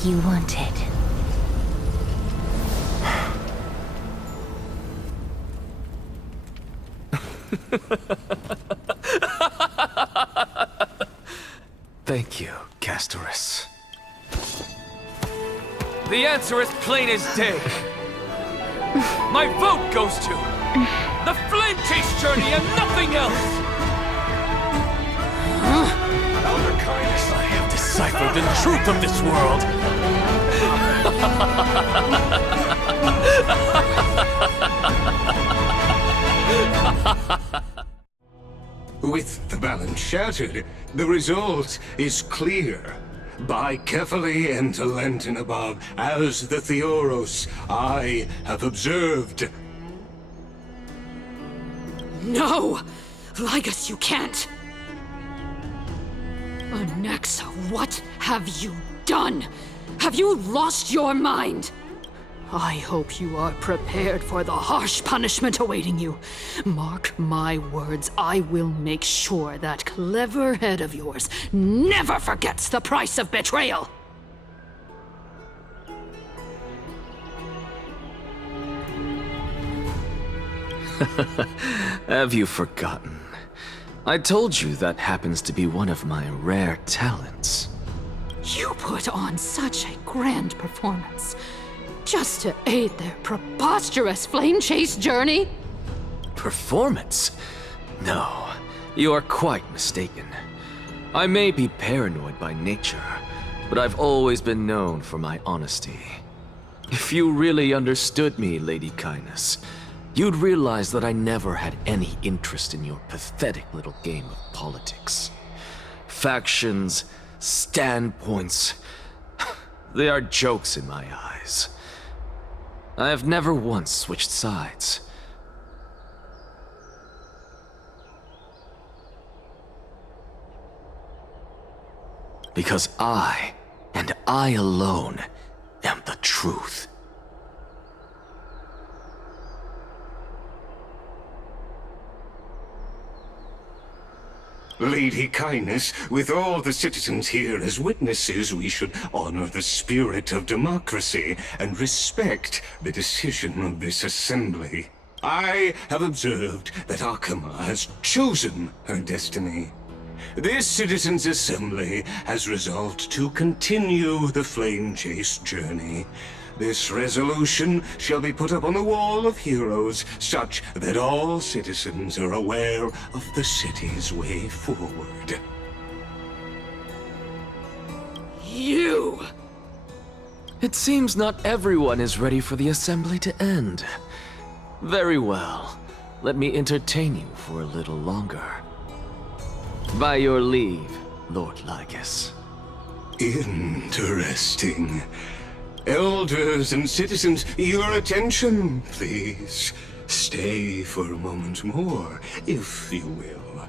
life you wanted. Thank you, Castorus. The answer is plain as day. My vote goes to the Flame Chase Journey and nothing else! Elder Kindness, I have deciphered the truth of this world! With the balance shattered, the result is clear. By carefully enter Lenten above, as the Theoros I have observed. No! Ligus, you can't! Onyxa, what have you done? Have you lost your mind? I hope you are prepared for the harsh punishment awaiting you. Mark my words, I will make sure that clever head of yours never forgets the price of betrayal! Have you forgotten? I told you that happens to be one of my rare talents. You put on such a grand performance, just to aid their preposterous flame chase journey? Performance? No, you are quite mistaken. I may be paranoid by nature, but I've always been known for my honesty. If you really understood me, Lady Kindness, you'd realize that I never had any interest in your pathetic little game of politics. Factions, standpoints, they are jokes in my eyes. I have never once switched sides. Because I, and I alone, am the truth. Lady Kindness, with all the citizens here as witnesses, we should honor the spirit of democracy and respect the decision of this assembly. I have observed that Akama has chosen her destiny. This citizens' assembly has resolved to continue the flame chase journey. This resolution shall be put up on the wall of heroes, such that all citizens are aware of the city's way forward. You! It seems not everyone is ready for the assembly to end. Very well. Let me entertain you for a little longer. By your leave, Lord Ligus. Interesting. Elders and citizens, your attention, please. Stay for a moment more, if you will.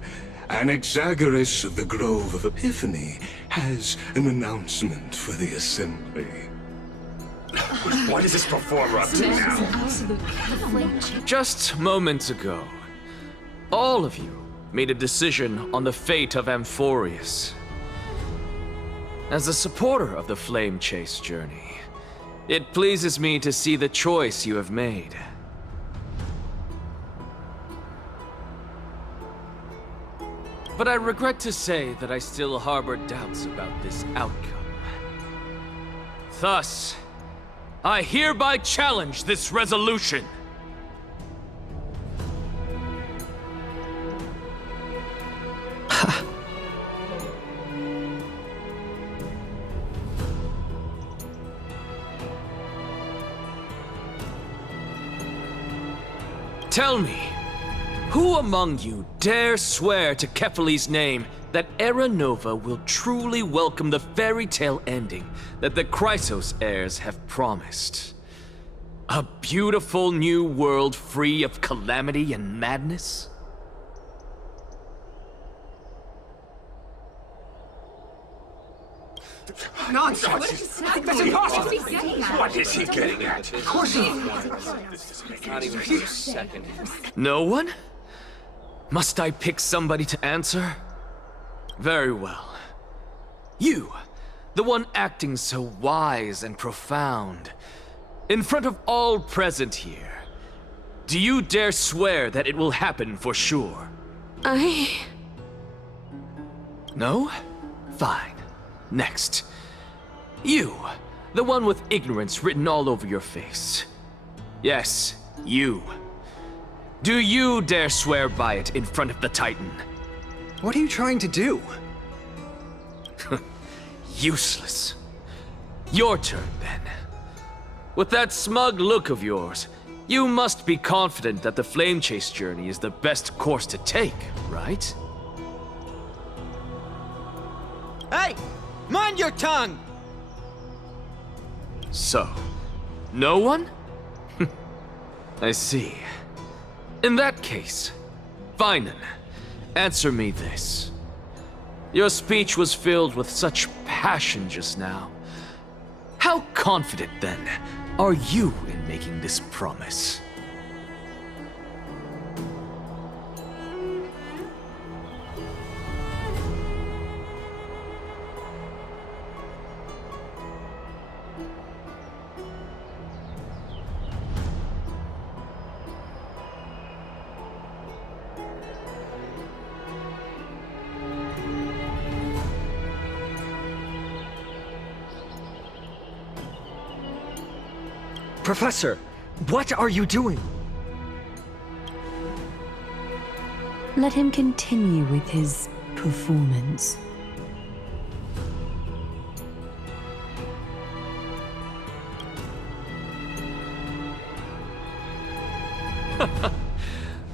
Anaxagoras of the Grove of Epiphany has an announcement for the assembly. What is this performer up to now? Just moments ago, all of you made a decision on the fate of Amphorius. As a supporter of the Flame Chase journey, it pleases me to see the choice you have made. But I regret to say that I still harbor doubts about this outcome. Thus, I hereby challenge this resolution. Tell me, who among you dare swear to Kefali's name that Era Nova will truly welcome the fairy tale ending that the Chrysos heirs have promised? A beautiful new world free of calamity and madness? Nonsense! That's impossible! What is he getting at? Of course Not even for a second. No one? Must I pick somebody to answer? Very well. You, The one acting so wise and profound. In front of all present here, do you dare swear that it will happen for sure? No? Fine. Next. You, the one with ignorance written all over your face. Yes, you. Do you dare swear by it in front of the Titan? What are you trying to do? Useless. Your turn, then. With that smug look of yours, you must be confident that the flame chase journey is the best course to take, right? Hey! Mind your tongue! So, no one? I see. In that case, Finan, answer me this. Your speech was filled with such passion just now. How confident, then, are you in making this promise? Professor, what are you doing? Let him continue with his performance.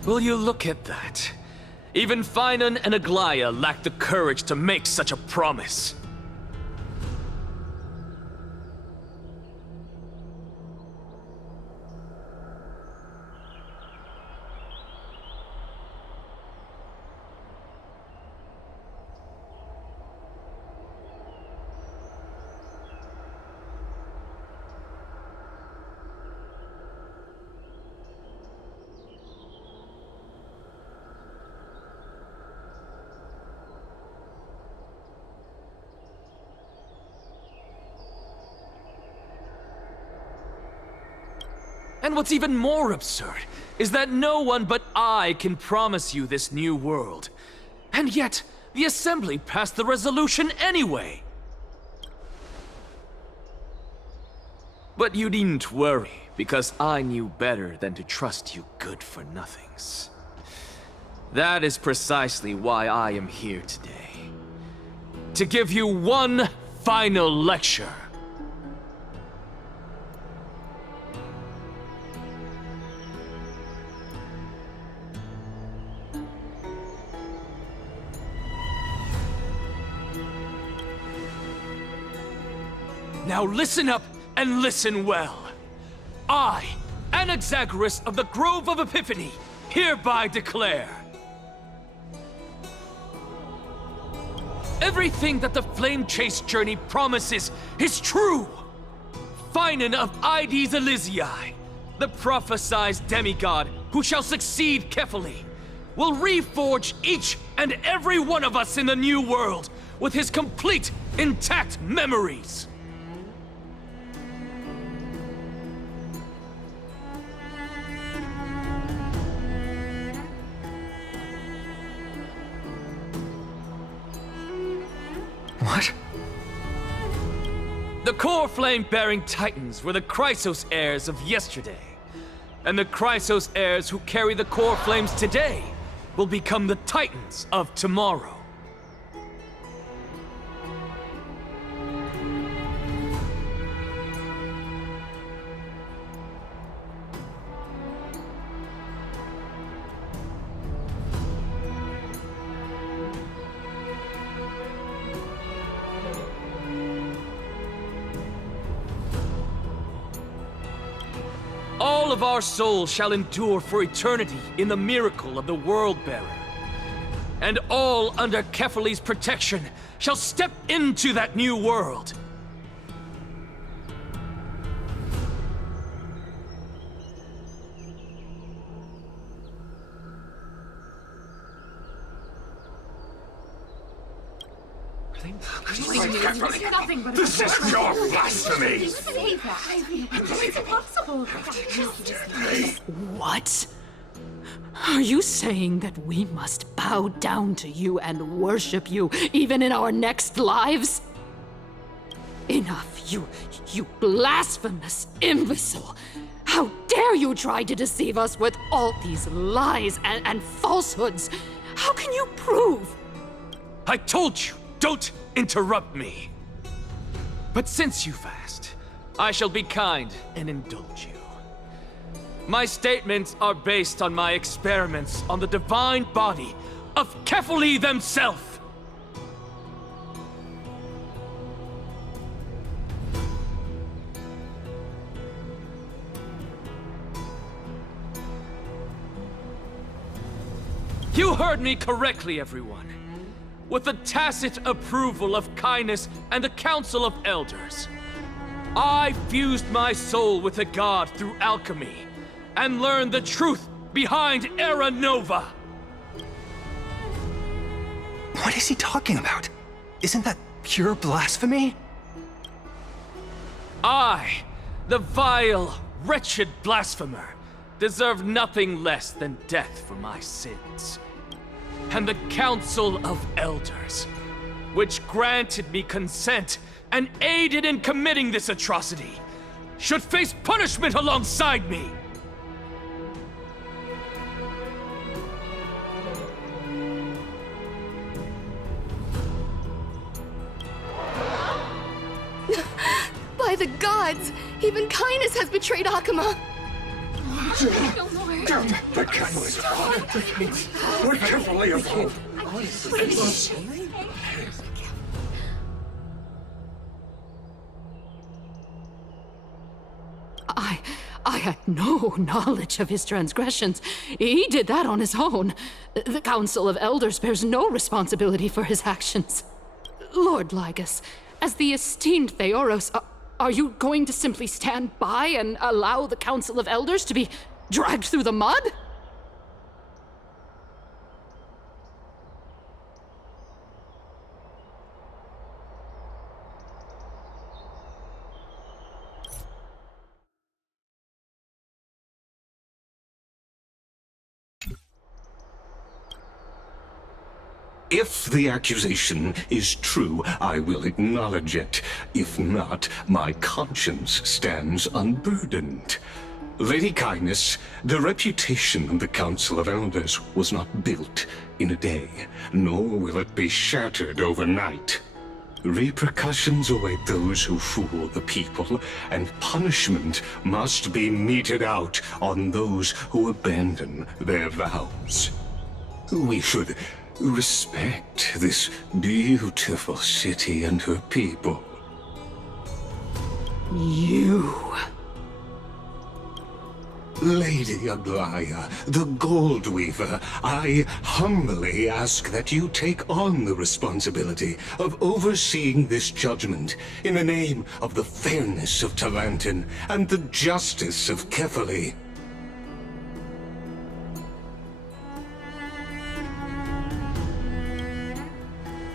Will you look at that? Even Finan and Aglaya lack the courage to make such a promise. And what's even more absurd is that no one but I can promise you this new world. And yet, the Assembly passed the resolution anyway. But you needn't worry, because I knew better than to trust you good-for-nothings. That is precisely why I am here today. To give you one final lecture. Now listen up and listen well. I, Anaxagoras of the Grove of Epiphany, hereby declare everything that the Flame Chase journey promises is true. Finan of Ides Elysiae, the prophesied demigod who shall succeed Kefali, will reforge each and every one of us in the new world with his complete, intact memories. What? The core flame-bearing titans were the Chrysos heirs of yesterday. And the Chrysos heirs who carry the core flames today will become the titans of tomorrow. All of our souls shall endure for eternity in the miracle of the World-Bearer. And all under Kefali's protection shall step into that new world. Are This is pure blasphemy! What? Are you saying that we must bow down to you and worship you even in our next lives? Enough, you blasphemous imbecile! How dare you try to deceive us with all these lies and falsehoods? How can you prove? I told you, don't interrupt me. But since you've asked, I shall be kind and indulge you. My statements are based on my experiments on the divine body of Kefali themselves. You heard me correctly, everyone. With the tacit approval of Kindness and the Council of Elders, I fused my soul with a god through alchemy and learned the truth behind Era Nova. What is he talking about? Isn't that pure blasphemy? I, the vile, wretched blasphemer, deserve nothing less than death for my sins. And the Council of Elders, which granted me consent and aided in committing this atrocity, should face punishment alongside me. By the gods! Even Kindness has betrayed Akuma! The kindness of God. We're carefully involved. I had no knowledge of his transgressions. He did that on his own. The Council of Elders bears no responsibility for his actions. Lord Lygus, as the esteemed Theoros, are you going to simply stand by and allow the Council of Elders to be dragged through the mud? If the accusation is true, I will acknowledge it. If not, my conscience stands unburdened. Lady Kindness, the reputation of the Council of Elders was not built in a day, nor will it be shattered overnight. Repercussions await those who fool the people, and punishment must be meted out on those who abandon their vows. We should respect this beautiful city and her people. You... Lady Aglaya, the Gold Weaver, I humbly ask that you take on the responsibility of overseeing this judgment in the name of the fairness of Talantin and the justice of Kefali.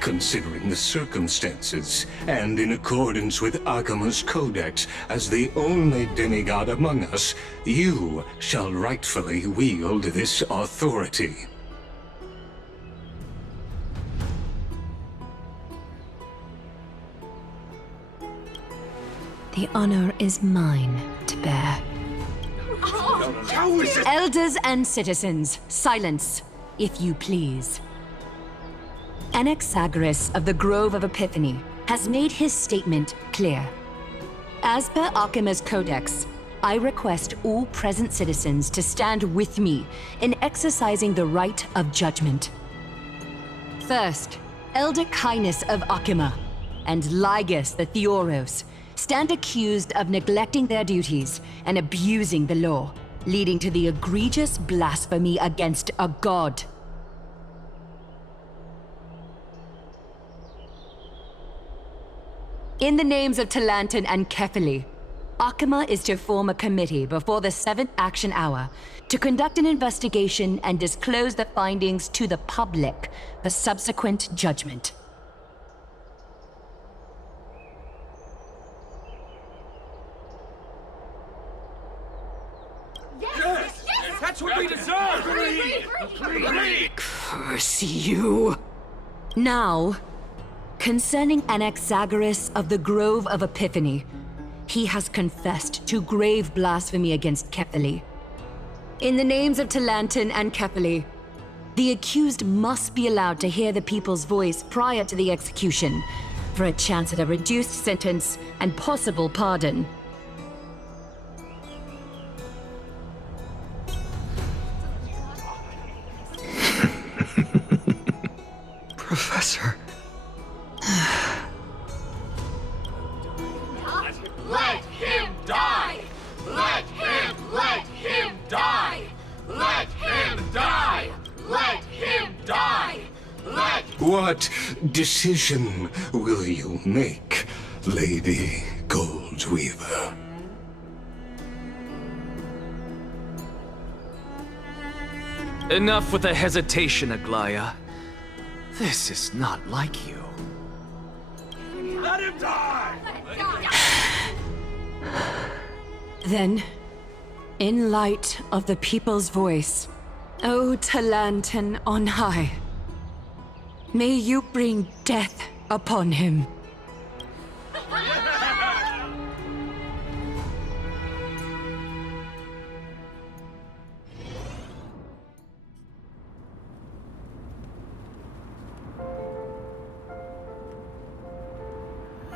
Considering the circumstances, and in accordance with Akuma's codex, as the only demigod among us, you shall rightfully wield this authority. The honor is mine to bear. How is it? Elders and citizens, silence, if you please. Anaxagoras of the Grove of Epiphany has made his statement clear. As per Akuma's codex, I request all present citizens to stand with me in exercising the right of judgment. First, Elder Kindness of Akuma and Lygus the Theoros stand accused of neglecting their duties and abusing the law, leading to the egregious blasphemy against a god. In the names of Talantin and Kefali, Akuma is to form a committee before the 7th action hour to conduct an investigation and disclose the findings to the public for subsequent judgment. Yes! That's what we deserve! Agreed! Curse you! Now, concerning Anaxagoras of the Grove of Epiphany, he has confessed to grave blasphemy against Kefili. In the names of Talantin and Kefili, the accused must be allowed to hear the people's voice prior to the execution, for a chance at a reduced sentence and possible pardon. Professor. Let him die! Let him die! Let him die! Let him die! What decision will you make, Lady Goldweaver? Enough with the hesitation, Aglaya. This is not like you. Let him die! Then, in light of the people's voice, O Talantin on high, may you bring death upon him.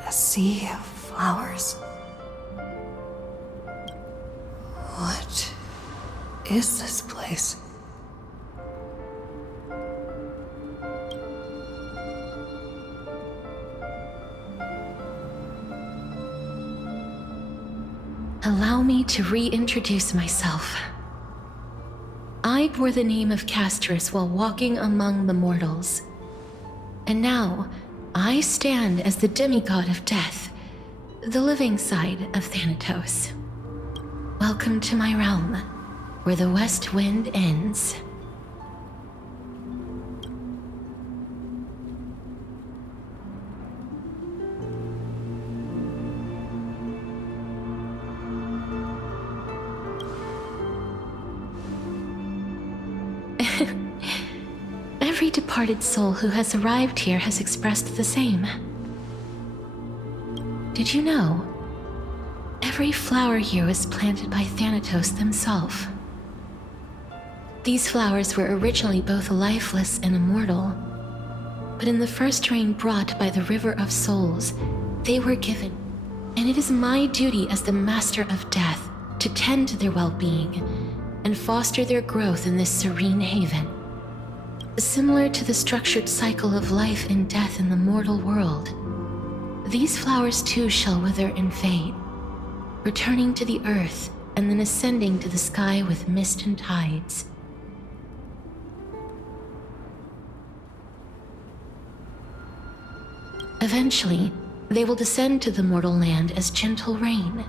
A sea of flowers. What is this place? Allow me to reintroduce myself. I bore the name of Castrus while walking among the mortals. And now, I stand as the demigod of death, the living side of Thanatos. Welcome to my realm, where the west wind ends. Every departed soul who has arrived here has expressed the same. Did you know? Every flower here was planted by Thanatos himself. These flowers were originally both lifeless and immortal, but in the first rain brought by the River of Souls, they were given, and it is my duty as the Master of Death to tend to their well-being and foster their growth in this serene haven. Similar to the structured cycle of life and death in the mortal world, these flowers too shall wither and fade, returning to the earth and then ascending to the sky with mist and tides. Eventually, they will descend to the mortal land as gentle rain.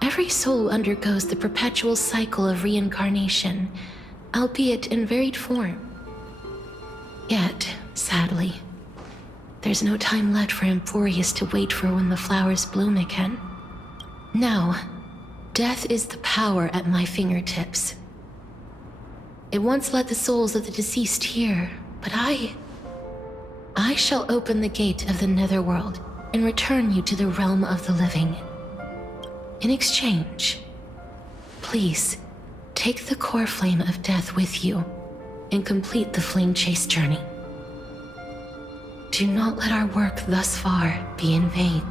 Every soul undergoes the perpetual cycle of reincarnation, albeit in varied form. Yet, sadly, there's no time left for Emporius to wait for when the flowers bloom again. Now, death is the power at my fingertips. It once led the souls of the deceased here, but I shall open the gate of the netherworld and return you to the realm of the living. In exchange, please, take the core flame of death with you and complete the flame chase journey. Do not let our work thus far be in vain.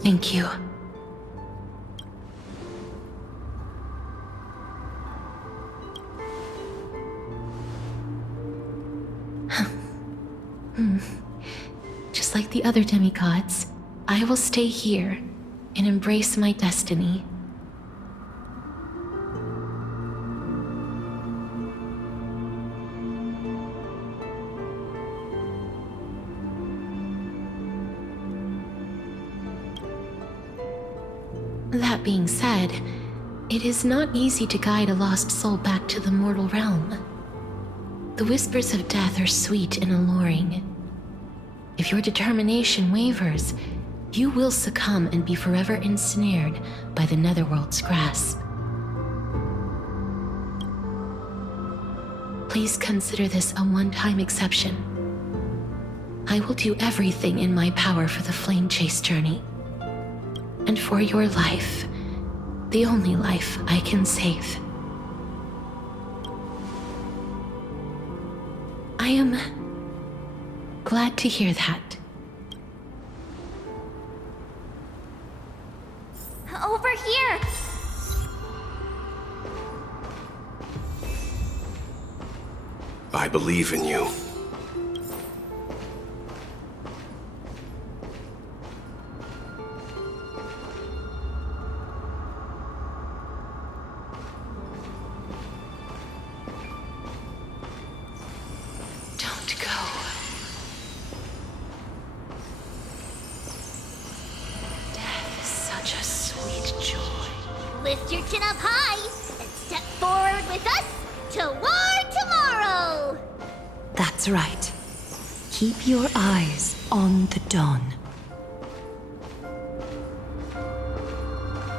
Thank you. Just like the other demigods, I will stay here and embrace my destiny. That being said, it is not easy to guide a lost soul back to the mortal realm. The whispers of death are sweet and alluring. If your determination wavers, you will succumb and be forever ensnared by the Netherworld's grasp. Please consider this a one-time exception. I will do everything in my power for the Flame Chase journey. And for your life, the only life I can save. I am glad to hear that. Over here! I believe in you. Don't go. Death is such a sweet joy. Lift your chin up high and step forward with us toward tomorrow! That's right. Keep your eyes on the dawn.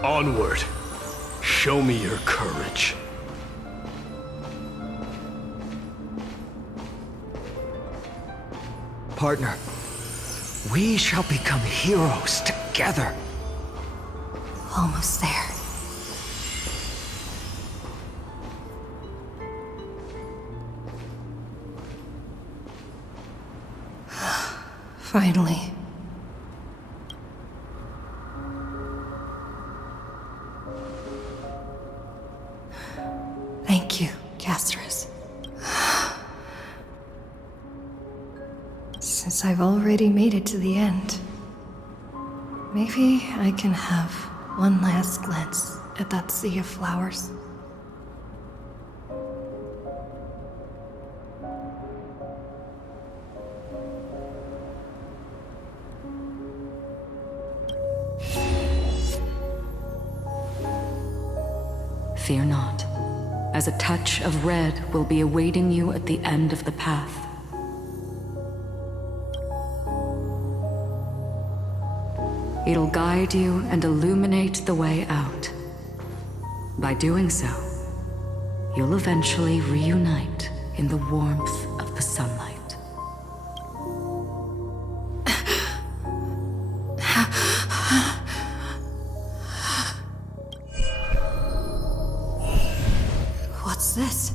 Onward. Show me your courage. Partner, we shall become heroes together. Almost there. Finally. Thank you, Castris. Since I've already made it to the end, maybe I can have one last glance at that sea of flowers. Fear not, as a touch of red will be awaiting you at the end of the path. It'll guide you and illuminate the way out. By doing so, you'll eventually reunite in the warmth of the sunlight. What's this?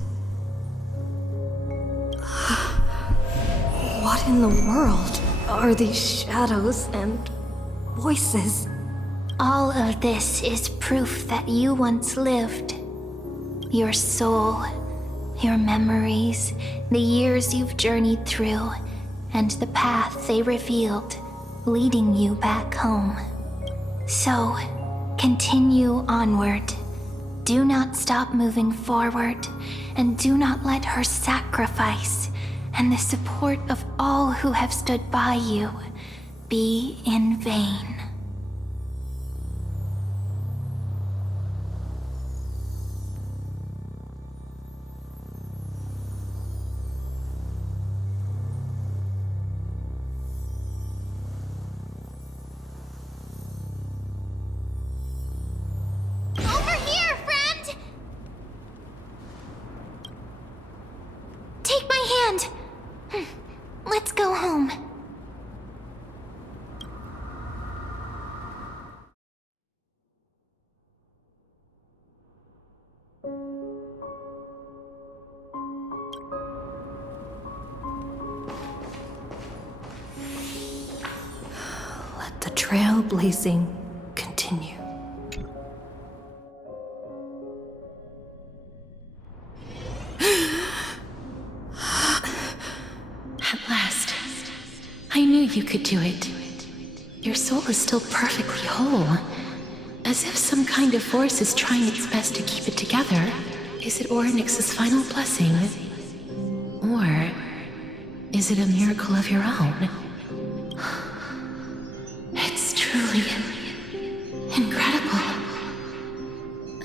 What in the world are these shadows and voices? All of this is proof that you once lived. Your soul, your memories, the years you've journeyed through, and the path they revealed, leading you back home. So, continue onward. Do not stop moving forward, and do not let her sacrifice and the support of all who have stood by you be in vain. Over here, friend! Take my hand. Let's go home. Let the trailblazing continue. At last. I knew you could do it. Your soul is still perfectly whole. As if some kind of force is trying its best to keep it together. Is it Orynyx's final blessing? Or is it a miracle of your own? It's truly incredible.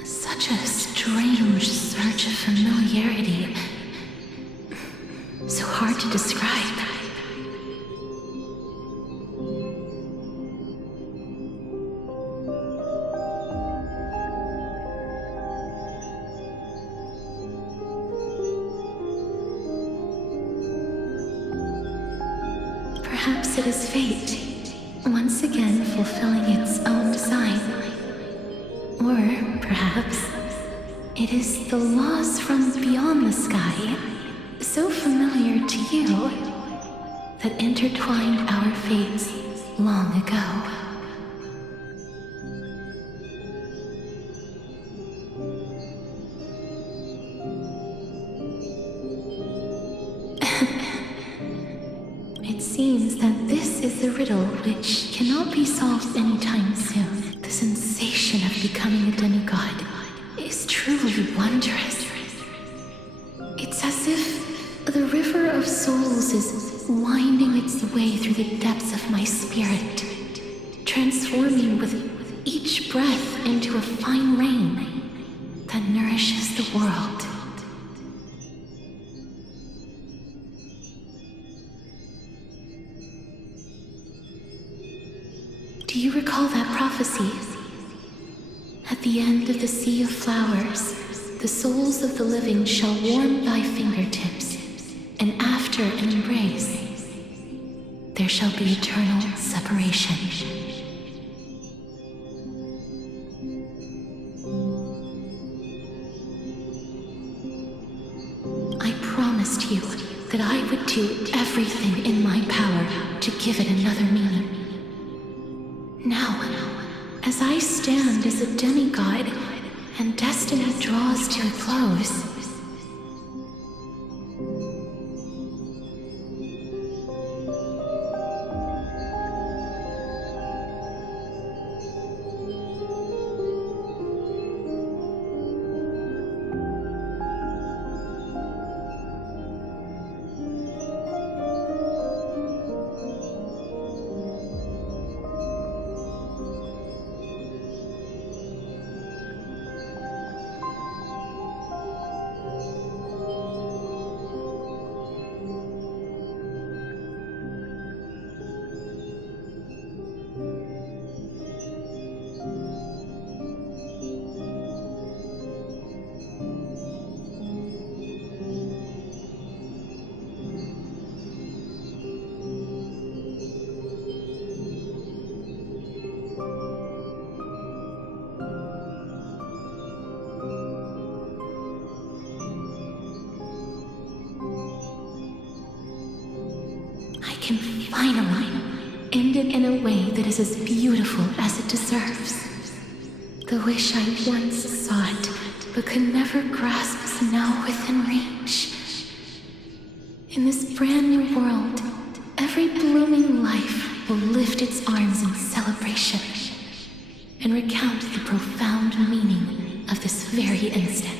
Such a strange surge of familiarity. so hard to describe. Perhaps it is fate, once again fulfilling its own design. Or perhaps it is the laws from beyond the sky, so familiar to you, that intertwined our fates long ago. It seems that this is a riddle which cannot be solved anytime soon. The sensation of becoming a demigod is truly wondrous. It's as if the river of souls is winding its way through the depths of my spirit, transforming with each breath into a fine rain that nourishes the world. Do you recall that prophecy? At the end of the sea of flowers, the souls of the living shall warm thy fingertips, and after an embrace, there shall be eternal separation. I promised you that I would do everything in my power to give it another meaning. Now, as I stand as a demigod and destiny draws to a close, can finally end it in a way that is as beautiful as it deserves. The wish I once sought, but could never grasp, is now within reach. In this brand new world, every blooming life will lift its arms in celebration and recount the profound meaning of this very instant.